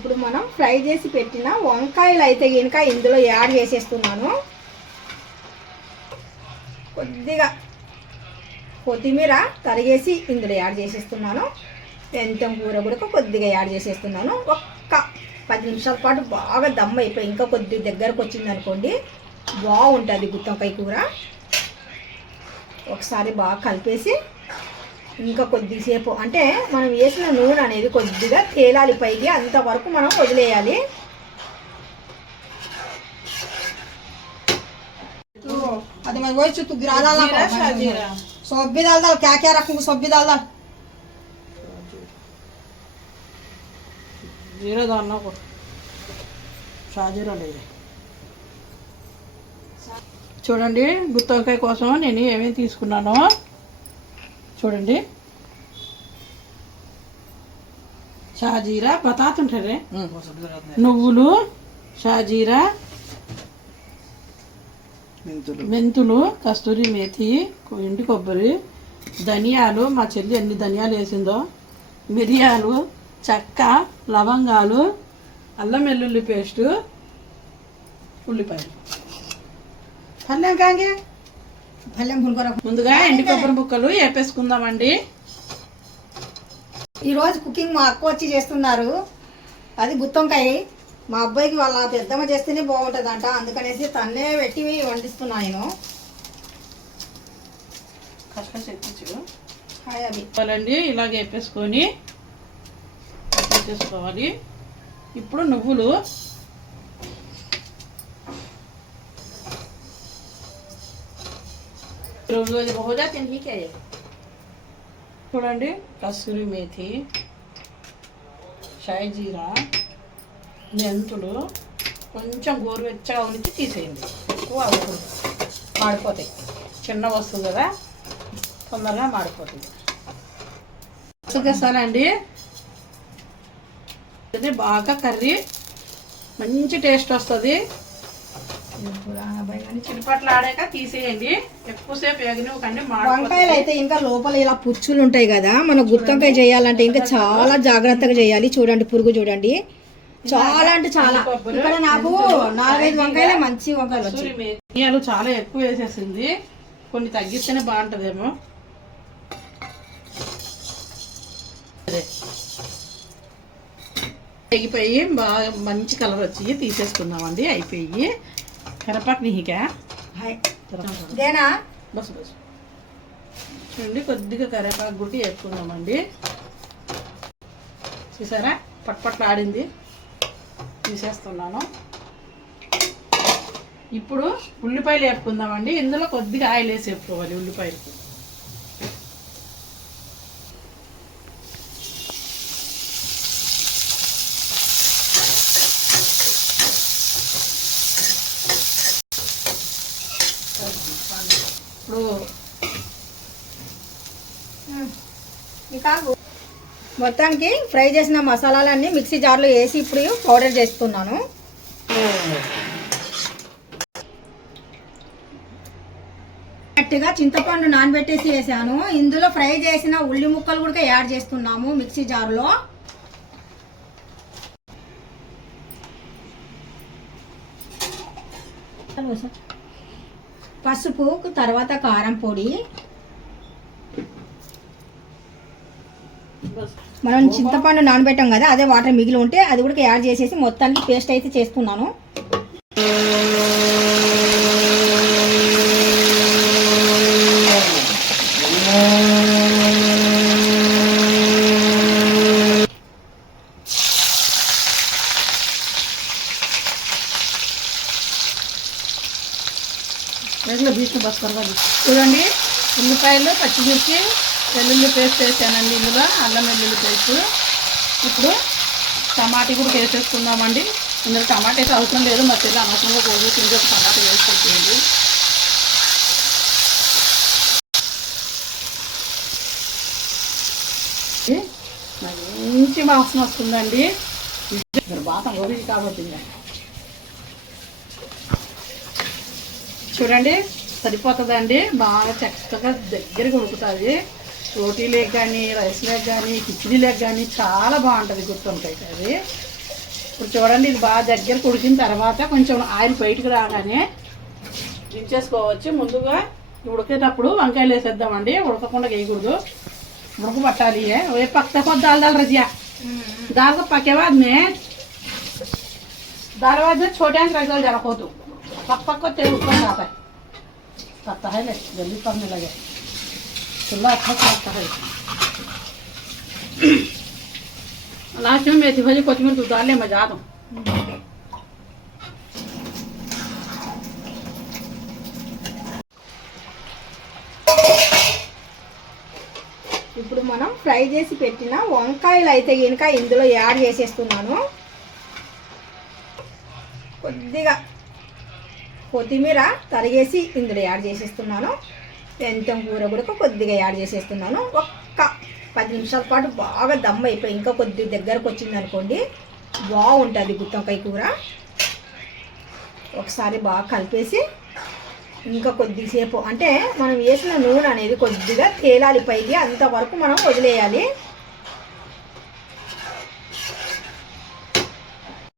ఇప్పుడు మనం ఫ్రై చేసి పెట్టిన వంకాయలు అయితే కనుక ఇందులో యాడ్ చేసేస్తున్నాను. కొద్దిగా కొత్తిమీర తరిగేసి ఇందులో యాడ్ చేసేస్తున్నాను. మెంతం కూర కూడా కొద్దిగా యాడ్ చేసేస్తున్నాను. ఒక్క 10 నిమిషాల పాటు బాగా దమ్ అయిపోయి ఇంకా కొద్దిగా దగ్గరకు వచ్చింది అనుకోండి, బాగుంటుంది గుత్తొంకాయ కూర. ఒకసారి బాగా కలిపేసి ఇంకా కొద్దిసేపు అంటే మనం వేసిన నూనె అనేది కొద్దిగా తేలాలి పైకి, అంతవరకు మనం వదిలేయాలి. అది मैं वही तू गिरा डाला सब्जी डाल डाल क्या क्या रखूंगी सब्जी डाल डाल जीरा डालना को షాజీరా లేదు. చూడండి గుత్తొంకాయ కోసం నేను ఏమేమి తీసుకున్నానో చూడండి. షాజీరా బతాతుంటారే, నువ్వులు, షాజీరా, మెంతులు, కస్తూరి మేతి, ఎండు కొబ్బరి, ధనియాలు, మా చెల్లి ఎన్ని ధనియాలు వేసిందో, మిరియాలు, చెక్క, లవంగాలు, అల్లం వెల్లుల్లి పేస్టు, ఉల్లిపాయలు. పల్లెం కాంగే పల్లెం ముందుగా ఎండు కొబ్బరి ముక్కలు వేపేసుకుందామండి. ఈరోజు కుకింగ్ మా అక్క వచ్చి చేస్తున్నారు. అది గుత్తొంకాయ. మా అబ్బాయికి వాళ్ళ పెద్దమ్మ చేస్తేనే బాగుంటుందంట, అందుకనేసి తన్నే పెట్టి వండిస్తున్నా నేను. అవి ఇలాగ వేపేసుకొని చేసుకోవాలి. ఇప్పుడు నువ్వులు, చూడండి, కస్తూరి మేతి, షాజీరా, మెంతులు కొంచెం గోరువెచ్చగా ఉంచి తీసేయండి. ఎక్కువ అవసరం మాడిపోతాయి, చిన్న వస్తువు కదా తొందరగా మాడిపోతుంది. వేసానండి. బాగా కర్రీ మంచి టేస్ట్ వస్తుంది. చిరుపట్లు ఆడాక తీసేయండి, ఎక్కువసేపు ఎగనివ్వకండి. వంకాయలు అయితే ఇంకా లోపల ఇలా పుచ్చులు ఉంటాయి కదా, మన గుత్తొంకాయ చేయాలంటే ఇంకా చాలా జాగ్రత్తగా చేయాలి. చూడండి పురుగు చూడండి, చాలా అంటే చాలా. ఇక్కడ నాకు 4-5 వంకాయలే మంచి వంకాయలు. మిరియాలు చాలా ఎక్కువ వేసేసింది, కొన్ని తగ్గిస్తేనే బాగుంటుందేమో. అయిపోయి బాగా మంచి కలర్ వచ్చి తీసేసుకుందామండి. అయిపోయి కరపాకు నీకా బస్ బస్ చూడండి, కొద్దిగా కరివేపాకు కూడా వేసుకుందామండి. చూసారా పట్పట్లు ఆడింది, తీసేస్తున్నాను. ఇప్పుడు ఉల్లిపాయలు వేపుకుందామండి. ఇందులో కొద్దిగా ఆయిల్ వేసి వేపుకోవాలి ఉల్లిపాయలు. మొత్తానికి ఫ్రై చేసిన మసాలాలన్నీ మిక్సీ జార్లో వేసి ఇప్పుడు పౌడర్ చేస్తున్నాను. గట్టిగా చింతపండు నానబెట్టేసి వేసాను. ఇందులో ఫ్రై చేసిన ఉల్లి ముక్కలు కూడా యాడ్ చేస్తున్నాము మిక్సీ జార్లో. పసుపు, తర్వాత కారం పొడి, మనం చింతపండు నానబెట్టాం కదా, అదే వాటర్ మిగిలి ఉంటే అది కూడా యాడ్ చేసేసి మొత్తానికి పేస్ట్ అయితే చేస్తున్నాను. చూడండి, ఉల్లిపాయలు, పచ్చిమిర్చి, వెల్లుల్లి పేస్ట్ వేసానండి. ఇందులో అల్లం వెల్లుల్లి పేస్ట్. ఇప్పుడు టమాటా కూడా వేసేసుకుందామండి. ఇందులో టమాటా అయితే అవసరం లేదు, మా తెల్ల అనవసరంగా కోసి కింద ఒక టమాటా వేసుకొచ్చేయండి. మంచి వాసన వస్తుందండి. బాగా ఓడి కాబట్టి చూడండి సరిపోతుందండి. బాగా చక్కగా దగ్గరికి ఉడుకుతుంది. రోటీ లేక కానీ, రైస్ లేక కానీ, కిచిడీ లేక కానీ చాలా బాగుంటుంది గుత్తొంకాయ కర్రీ. ఇప్పుడు చూడండి, ఇది బాగా దగ్గరకు ఉడికిన తర్వాత కొంచెం ఆయిల్ బయటకు రాగానే దించేసుకోవచ్చు. ముందుగా ఉడికేటప్పుడు వంకాయలు వేసేద్దామండి. ఉడకకుండా వేయకూడదు, ఉడకబట్టాలి. ये पकता को दाल डाल रजिया दाल को पके बाद में छोटे आंच रख दो जरा को तो पक को तेल ऊपर आता है, पकता है ले जल्दी पकने लगे, चूल्हा अच्छा पकता है। लास्ट में मेथी भाजी कोथिमीर दूध डाल ले, मजा दो। ఇప్పుడు మనం ఫ్రై చేసి పెట్టిన వంకాయలు అయితే కనుక ఇందులో యాడ్ చేసేస్తున్నాను. కొద్దిగా కొత్తిమీర తరిగేసి ఇందులో యాడ్ చేసేస్తున్నాను. మెంతం కూర కూడా కొద్దిగా యాడ్ చేసేస్తున్నాను. ఒక్క 10 నిమిషాల పాటు బాగా దమ్ అయిపోయి ఇంకా కొద్ది దగ్గరకు వచ్చింది అనుకోండి, బాగుంటుంది గుత్తొంకాయ కూర. ఒకసారి బాగా కలిపేసి ఇంకా కొద్దిసేపు అంటే మనం వేసిన నూనె అనేది కొద్దిగా తేలాలి పైకి, అంతవరకు మనం వదిలేయాలి.